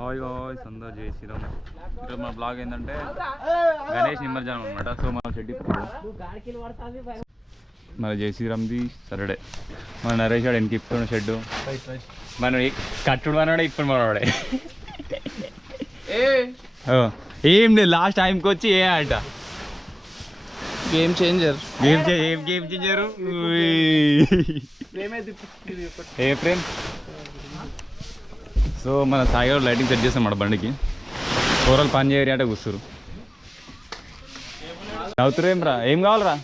Hi guys అందరూ జై శ్రీరామ్. ఇక్కడ మన బ్లాగ్ ఏంటంటే గణేష్ నిమజ్జనం అనమాట. సో మనం షెడ్ మన జై శ్రీరామ్ది సాటర్డే. మన నరేష్ గారు ఎన్కి ఇప్పుతున్న షెడ్ మన కట్టుడు మనవాడే ఇప్పుడు మనవాడే ఏం లేదు. లాస్ట్ టైంకి వచ్చి ఏ ఆట గేమ్ చేంజర్ గేమ్ చేంజరు ఏ ఫ్రేమ్. సో మన సాయి గారు లైటింగ్ సెట్ చేస్తాం మన బండికి. కూరలు పని చేయరు అంటే కూర్చురు అవుతురు. ఏం రా ఏం కావాలరా.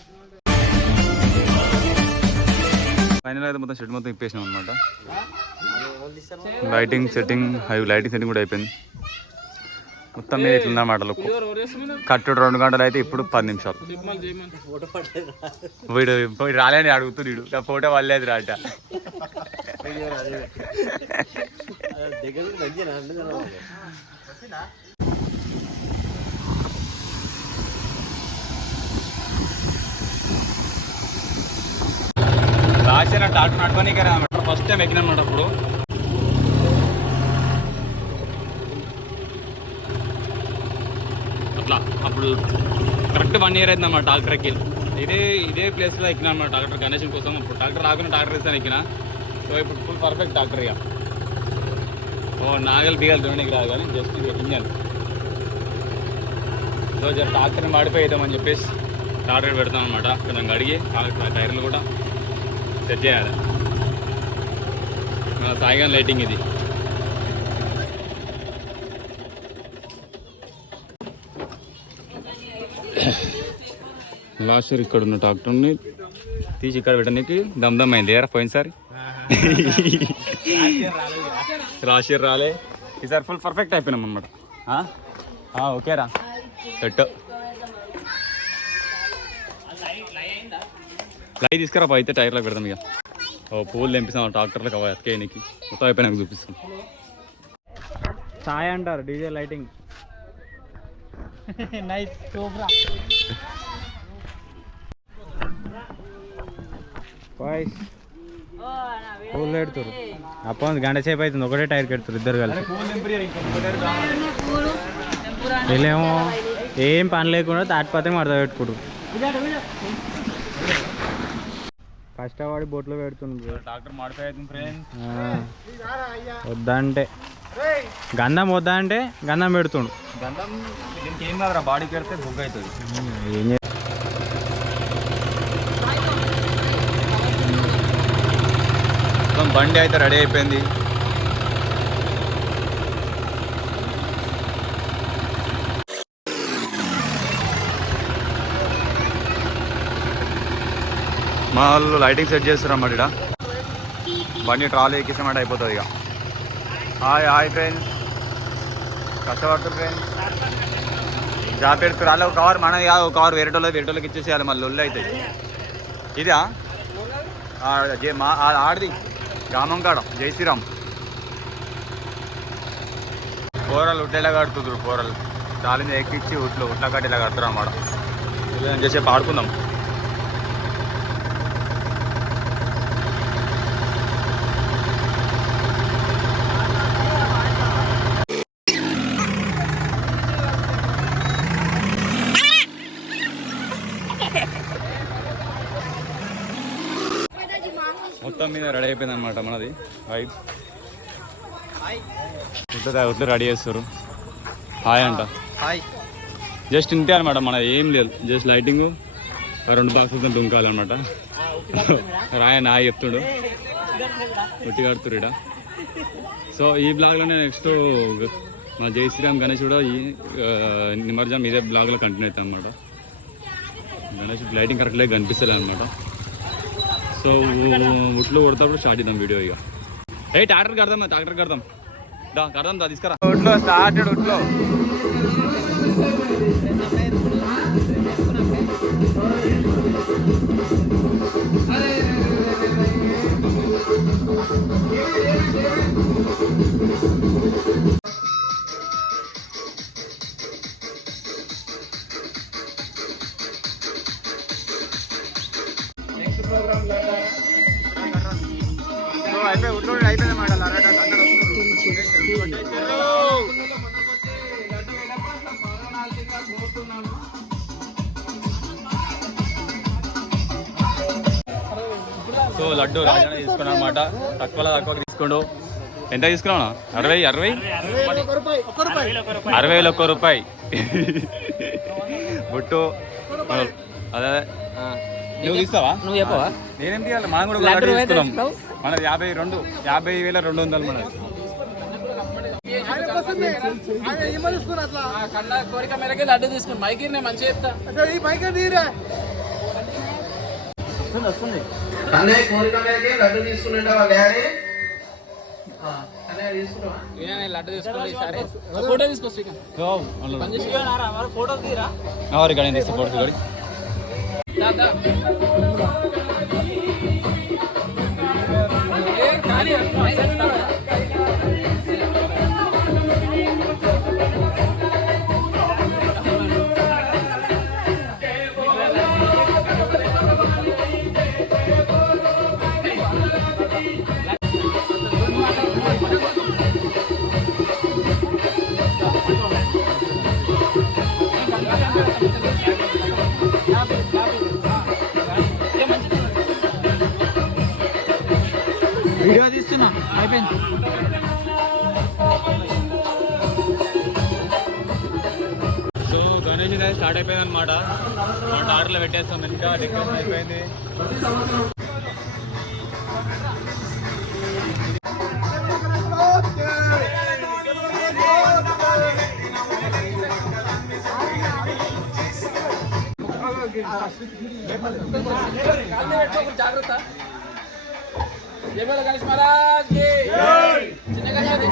ఫైనల్ అయితే మొత్తం షెడ్ మొత్తం ఇప్పేసినాం అనమాట. లైటింగ్ సెట్టింగ్ లైటింగ్ సెట్టింగ్ కూడా అయిపోయింది. మొత్తం మీద ఇట్లా అన్నమాట. కట్టుడు 2 గంటలు అయితే ఇప్పుడు 10 నిమిషాలు. వీడు రాలేని అడుగుతుంది. వీడు నా ఫోటో వాళ్ళేది రాట. రాసిన టాక్టర్ నడపనీకే రాదన్నమాట. ఫస్ట్ టైం ఎక్కినమాట. అప్పుడు అట్లా అప్పుడు కరెక్ట్ 1 year అయిందన్నమాట డాక్టర్ ఎక్కి. ఇదే ప్లేస్లో ఎక్కినా అన్నమాట డాక్టర్ గణేషన్ కోసం. అప్పుడు డాక్టర్ రాకుండా డాక్టర్ ఇస్తాను ఎక్కిన. సో ఇప్పుడు ఫుల్ పర్ఫెక్ట్ డాక్టర్ ఇక. నాగలు బీగలు దున్నడానికి రాదు కానీ జస్ట్ ఇంజన్. సో జర డాక్టర్ని మాడిపోయిద్దామని చెప్పేసి డాక్టర్ పెడతాం అనమాట. కొంచెం కడిగి టైర్లు కూడా సెట్ చేయాలి. సాయిగా లైటింగ్ ఇది. లాస్ట్ ఇయర్ ఇక్కడ ఉన్న ట్రాక్టర్ని తీసి ఇక్కడ పెట్టడానికి దమ్దమ్ అయింది. ఏరా పోయినసారి లాస్ట్ ఇయర్ రాలే. ఈసారి ఫుల్ పర్ఫెక్ట్ అయిపోయినాం అన్నమాట. ఓకేరా సెట్. లై తీసుకురా అయితే టైర్లో పెడతాం. ఇక పూలు తెంపిస్తాం ట్రాక్టర్లకు అవి అతికేయనికి. మొత్తం అయిపోయినాక చూపిస్తాం. సాయి అంటారు డీజే లైటింగ్. నైస్ కోబ్రా పూలు పెడుతురు. అప్ప గంట సేపు అవుతుంది. ఒకటే టైర్ పెడుతురు ఇద్దరు కలిసి. వీళ్ళేమో ఏం పని లేకుండా తాటిపత్రం మడత పెట్టుకుంటారు. కష్టపడి బొట్లు పెడుతుండ్రు. డాక్టర్ మాడిఫై అవుతుంది ఫ్రెండ్స్. వద్దంటే గంధం వద్దా అంటే గంధం పెడుతుండు. గంధం దీనికి ఏం కాదురా, బాడీకి పెడితే బుక్ అవుతుంది. ఏం బండి అయితే రెడీ అయిపోయింది. మా వాళ్ళు లైటింగ్ సెట్ చేస్తున్నారన్నమాట. ఇక్కడ బండి ట్రాలీ ఎక్కించమాట అయిపోతుంది ఇక. హాయ్ ఫ్రెండ్స్, కష్టపడుతుంది ఫ్రెండ్స్. జాబ్ పెడుతున్నారు. అలా ఒక కవర్ మనది కాదు, ఒక కవర్ వేరేటోళ్ళకి ఇచ్చేసేయాలి. మళ్ళీ ఒళ్ళు అవుతుంది. ఇదా ఆడిది గ్రామం కాడ జై శ్రీరామ్. కూరలు ఉట్టేలా కడుతున్నారు. కూరలు చాలింది ఎక్కించి ఉట్ల కట్టి ఇలా కడుతున్నారు అన్నమాట. చేసేపు ఆడుకుందాం. మొత్తం మీద రెడీ అయిపోయింది అనమాట మనది వైబ్. ఉట్లు రెడీ చేస్తారు. హాయ్ అంట. హాయ్. జస్ట్ ఇంతే అనమాట. మనది ఏం లేదు, జస్ట్ లైటింగ్ 2 బాక్సులతో దుంకాలన్నమాట. రాయన్ హాయ్ చెప్తుడు. ఉట్టి కడుతురు ఇడ. సో ఈ బ్లాగ్లోనే నెక్స్ట్ మా జై శ్రీరామ్ గణేష్ కూడా ఈ నిమజ్జనం ఇదే బ్లాగ్లో కంటిన్యూ అవుతుంది అనమాట. గణేష్ లైటింగ్ కరెక్ట్గా కనిపిస్తుంది అనమాట. సో ఉట్లు కొడతాప్పుడు స్టార్ట్ చేద్దాం వీడియో. ఇక ట్రాక్టర్ కడదాం దా తీసుకురా. ఉట్లో స్టార్టెడ్. ఉట్లో అయిపోయి ఉట్లో అయిపోయిందన్నమాట. సో లడ్డు రాజానే తీసుకున్నాను అనమాట. తక్కువ తీసుకోండు. ఎంత తీసుకున్నావు? 60 ఒక్క రూపాయి. బుట్టు అదే నువ్వు తీస్తావా? నువ్వు చెప్పవా? నేనేం తీయాలి? మనం కూడా లడ్డు తీసుకున్నాం. మనది 50,200 మనది. కోరిక మేరకే లడ్డు తీసుకుని మైకి మంచిగా చెప్తా. వస్తుంది అన్నయ్య కోరిక మేరకే లడ్డు తీసుకున్నాడు వాళ్ళ డాడీ. లడ్డు తీసుకుని సరే ఫోటో తీసుకొచ్చి ఫోటో తీరా ఫోటో వీడియో తీస్తున్నా అయిపోయింది. సో గణేష్ అనేది స్టార్ట్ అయిపోయింది అనమాట. ఆర్డర్లో పెట్టేస్తాం. ఇంకా డెకరేషన్ అయిపోయింది. జాగ్రత్త. జై బోలో గణేష్ మహారాజ్ కి చిన్న గణపతి.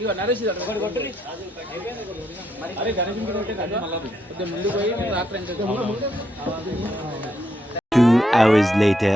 ఇవ నరేష్ ఒకటి కొట్టరి. అరే గణేష్ కొద్దిగా ముందు పోయి ఆక్రమించదు. 2 hours later.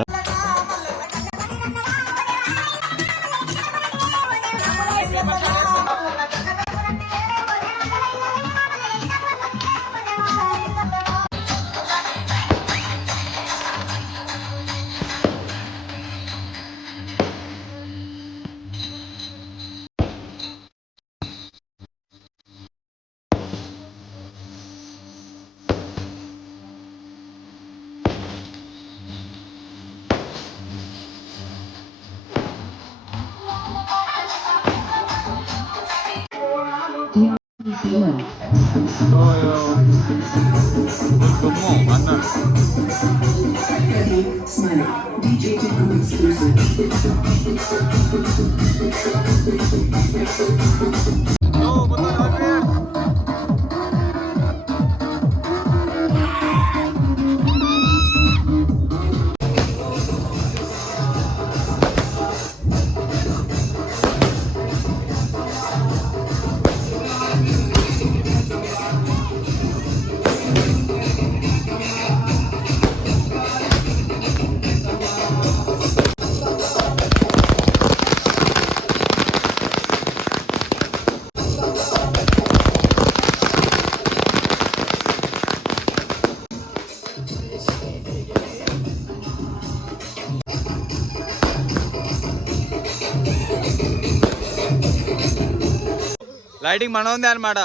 లైటింగ్ మన ఉంది అనమాట.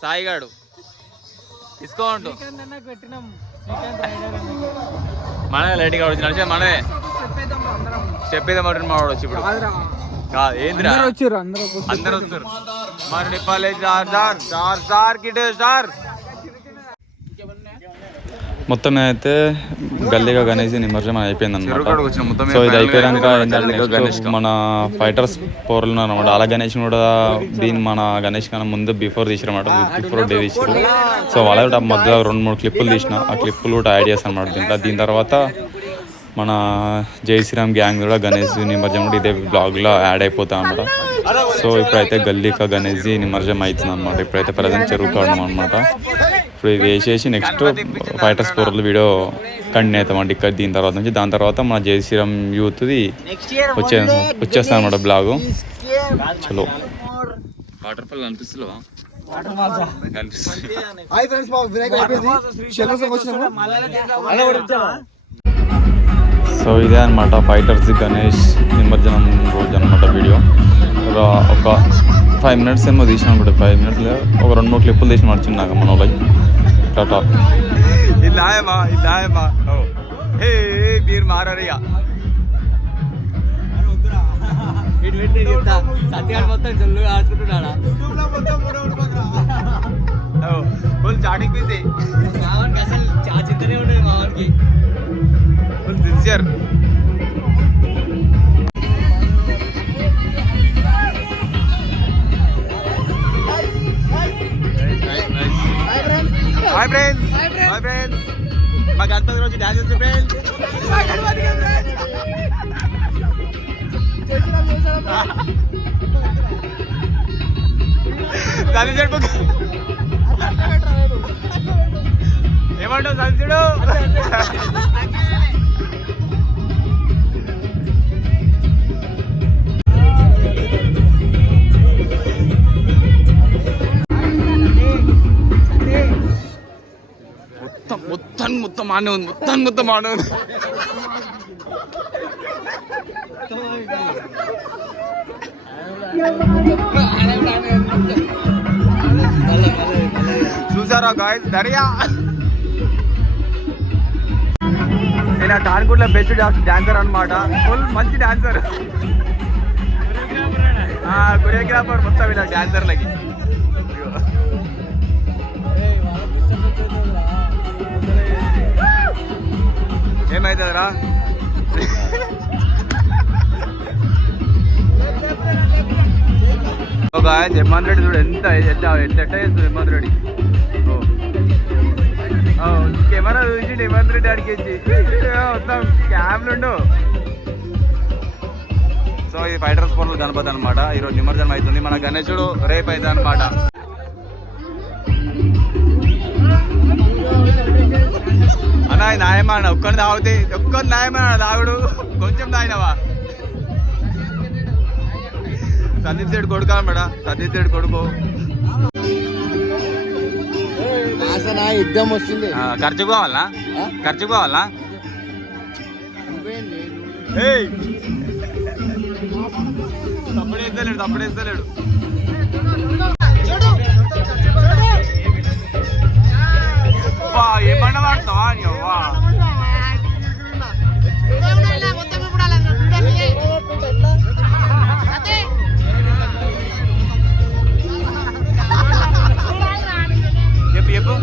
సాయిగాడు తీసుకోండు. మనదే లైటింగ్ వచ్చిన మనదే చెప్పేద్దాం అంటున్నా. మా వాడు వచ్చి ఇప్పుడు కాదు ఏందిరా అందరూ వస్తారు. మరి నిప్పాలి సార్ కిటే సార్. మొత్తం అయితే గల్లీగా గణేష్ నిమజ్జనం అయిపోయింది అనమాట. సో ఇది అయిపోయాక ఏంటంటే మన ఫైటర్స్ పోర్లు అనమాట. అలా గణేష్ కూడా మన గణేష్ కన్నా ముందు బిఫోర్ తీసారనమాట. బిఫోర్ డే తీసారు. సో వాళ్ళ మధ్యలో 2-3 క్లిప్పులు తీసిన. ఆ క్లిప్పులు కూడా యాడ్ చేస్తాను అనమాట దీంట్లో. దీని తర్వాత మన జై శ్రీరామ్ గ్యాంగ్ కూడా గణేష్ నిమజ్జనం కూడా ఇదే బ్లాగ్లో యాడ్ అయిపోతాం అనమాట. సో ఇప్పుడైతే గల్లీగా గణేష్ నిమజ్జనం అవుతుంది అనమాట. ఇప్పుడైతే ప్రజెంట్ చెరువు కావడం అనమాట. ఇప్పుడు ఇది వేసేసి నెక్స్ట్ ఫైటర్స్ పోర్లు వీడియో కంటిన్యూ అవుతామండి ఇక్కడ. దీని తర్వాత నుంచి దాని తర్వాత మన జై శ్రీరామ్ యూత్ది వచ్చేస్తాను అనమాట బ్లాగు. చలో వాటర్ ఫాల్ కనిపిస్తుందా? కనిపిస్తుంది. హాయ్ ఫ్రెండ్స్, మా వినాయకుడు అయిపోయింది. శివసం వచ్చినాము. సో ఇదే అనమాట ఫైటర్స్ గణేష్ నిమజ్జనం రోజు అనమాట వీడియో. ఒక 5 minutes ఏమో తీసిన అనుకుంటే 5 minutes ఒక 2-3 క్లిప్పులు తీసి మార్చింది నాకు మన వాళ్ళకి. టాటా ఇలాయమా ఇలాయమా హే మీరు మారయ్యా full chatting busy full sincere. Hi friends, hi friends, మా గణపతి రోజు డాన్స్ చేస్తే ఫ్రెండ్స్. ఏమంటావు సంచుడు? మొత్తం ఆనే ఉంది, మొత్తం ఆనే ఉంది. చూసారా గాయ్స్, దరియా ఇలా టాన్కూట్లో బెస్ట్ డాన్సర్ అనమాట. ఫుల్ మంచి డాన్సర్, కొరియోగ్రాఫర్ మొత్తం ఇలా డాన్సర్లకి. ఏమైతుందిరా? హేమంత్ రెడ్డి చూడు ఎంత చేస్తుంది హేమంత్ రెడ్డి. కెమెరా చూసి హేమంత్ రెడ్డి అడిగేసి మొత్తం క్యామ్లుండు. సో ఇది ఫైటర్స్ పోర్లు గణపతి అనమాట. ఈరోజు నిమజ్జనం అవుతుంది. మన గణేశుడు రేపు అవుతుంది అనమాట. అన్నా నాయమా ఒక్కని తాగితే ఒక్కని నాయమా తాగుడు, కొంచెం తాగినవా? సందీప్ సైడ్ కొడుకు అనమాట, సందీప్ సైడ్ కొడుకు. యుద్ధం వస్తుంది. ఖర్చు పోవాలా? ఖర్చు పోవాలా? తప్పుడేస్తలేడు. ఏ బండ వాడతావా? చెప్పు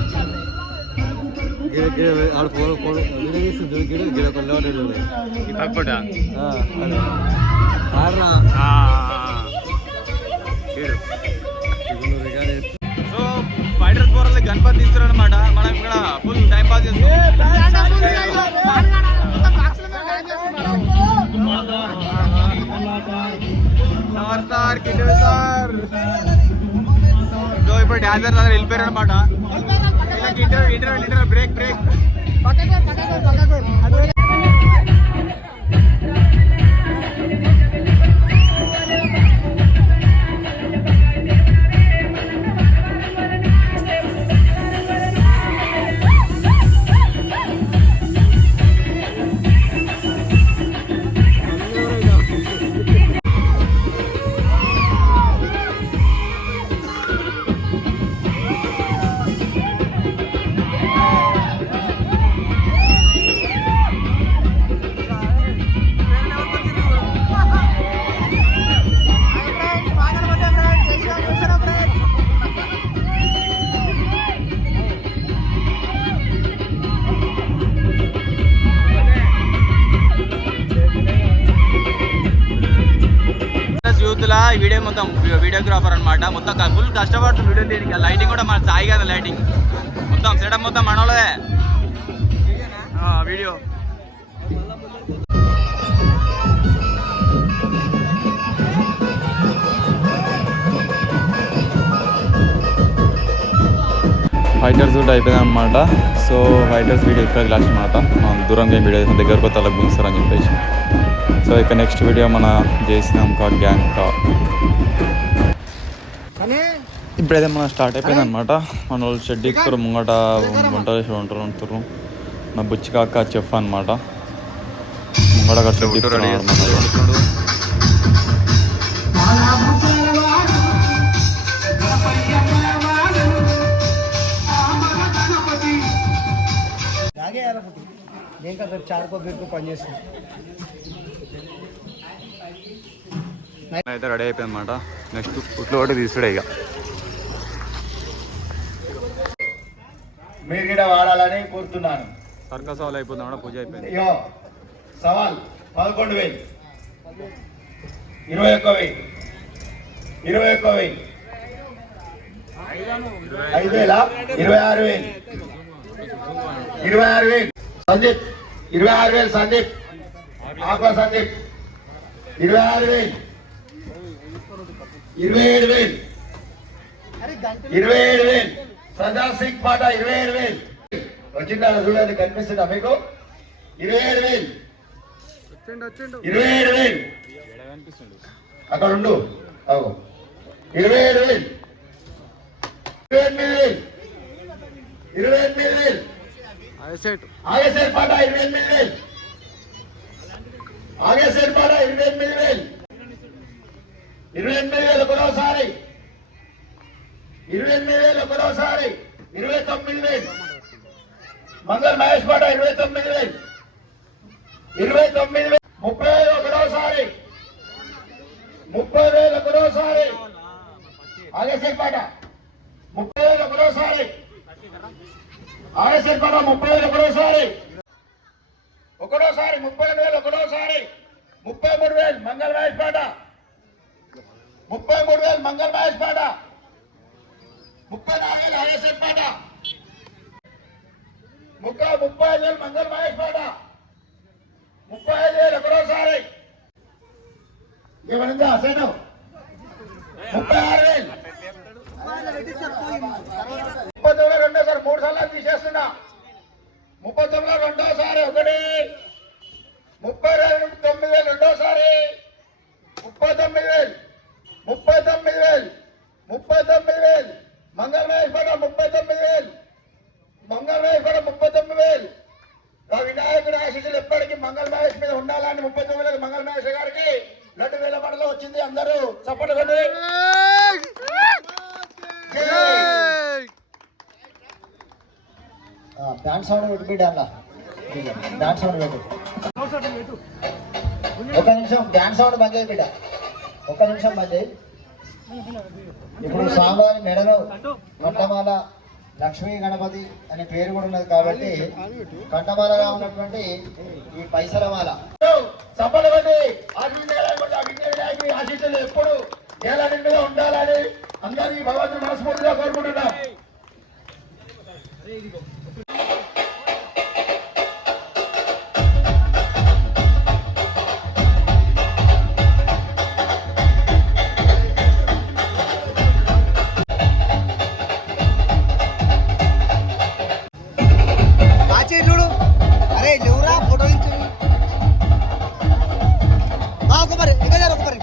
సో ఫైటర్స్ పోరాలి గణపతి తీస్తారు అనమాట. మనం ఇక్కడ ఫుల్ టైం పాస్ చేస్తాం. సో ఇప్పుడు డాన్సర్ దగ్గర వెళ్ళిపోయారు అనమాట. Interview break. ఈ వీడియో మొత్తం వీడియోగ్రాఫర్ అనమాట. మొత్తం ఫుల్ కష్టపడుతుంది వీడియో తీయడానికి. లైటింగ్ కూడా మన సాయి కదా, లైటింగ్ మొత్తం సెటప్ మొత్తం మనోళ్ళదే. వీడియో ఫైటర్స్ కూడా అయిపోయింది అనమాట. సో ఫైటర్స్ వీడియో ఇక్కడ లాస్ట్ అనమాట. మనం దూరంగా ఏం వీడియో దగ్గరకు వస్తే అలా గుంస్తారని చెప్పేసి. సో ఇక నెక్స్ట్ వీడియో మన జైశ్రీరామ్ కా గ్యాంగ్ కా ఇప్పుడైతే మనం స్టార్ట్ అయిపోయింది అనమాట. మన వాళ్ళు షెడ్ ఎక్కుతారు ముంగట వంట చేసి ఉంటారు. నా బుచ్చికాక చెఫ్ అనమాట. ముంగట షెడ్ ఎక్కుతారు అయితే రెడీ అయిపోయింది అనమాట. నెక్స్ట్ పుట్లు ఒకటి తీసుడే ఇక మీరు కూడా వాడాలని కోరుతున్నాను. సర్కస్ హాల్ అయిపోతుంది అన్నమాట. పూజ అయిపోయింది. అయ్యో సవాల్ 11,000, 21,000, 21,000, 5,000, 26,000, 26,000 సందీప్, 26,000 సందీప్, ఆపా సందీప్, 26,000, 27,000, 27,000 సదా సింగ్ పాట 27,000 వచ్చిందా చూడండి, కనిపిస్తుందా మీకు? 27,000, 27,000 అక్కడ ఉండు. 27,000, 28,000, 28,000 ఆగేసేట్ పాట 28,000, ఆగేసేట్ పాట 28,000, 28,000 ఒకరోసారి, 28,000 ఒకరోసారి, 29,000 మంగళ మహేష్ పాట 29,000, 29,000 30,000 ఒకరోసారి, 30,000 ఒకరోసారి, ఆగేసేట్ పాట 30,000 ఒకరోసారి, ఆగేసేట్ పాట 30,000 ఒకరోసారి, 32,000 ఒకరోసారి, 33,000 మంగళ మహేష్ పాట, 33,000 మంగళ మహేష్ పాట, 34,000 ఆగేసేట్ పాట, 35,000 మంగళ మహేష్ పాట, 35,000 ఒకరోసారి, ఏమనిందా అసలు 36,000, 39,000 రెండోసారి 3 సార్లు తీసేస్తున్నా, 39,000 రెండోసారి, 1 39,000 రెండోసారి, 39,000, 39,000, 39,000 మంగళ మహేష్ పాట 39,000, మంగళ మహేష్ పాట 39,000. వినాయకుడి ఆశీస్సులు ఎప్పటికీ మంగళ మహేష్ మీద ఉండాలని 39,000 మంగళ మహేష్ గారికి లడ్డు వేల పడలో వచ్చింది. అందరూ చప్పట్లు కొట్టి డాన్స్ సౌండ్ పెట్టి బిడ్డ అలా డాన్స్ సౌండ్ పెట్టు. ఒక నిమిషం డాన్స్ సౌండ్ బంద్ చేయి బిడ్డ, ఒక నిమిషం బంద్ చేయి. ఇప్పుడు స్వామివారి మెడలో కంఠమాల లక్ష్మీ గణపతి అనే పేరు కూడా ఉన్నది కాబట్టి కంఠమాలగా ఉన్నటువంటి ఈ పైసల మాల ఆశీస్సులు ఎప్పుడు ఏలాంటి మీద ఉండాలని అందరికీ భగవంతుని మనస్ఫూర్తిగా కోరుకుంటున్నాం. చూడు అరే లేవురా ఫోటో ఇచ్చు ఒక మరి ఇంకా ఒక మరి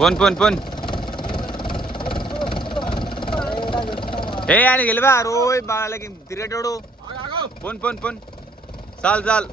పోన్ పోన్ పోన్ ఏ ఆయన గెలివా రోజు బాలకి తిరిగేటోడు పోన్ పోన్ పోన్ చాలు చాలు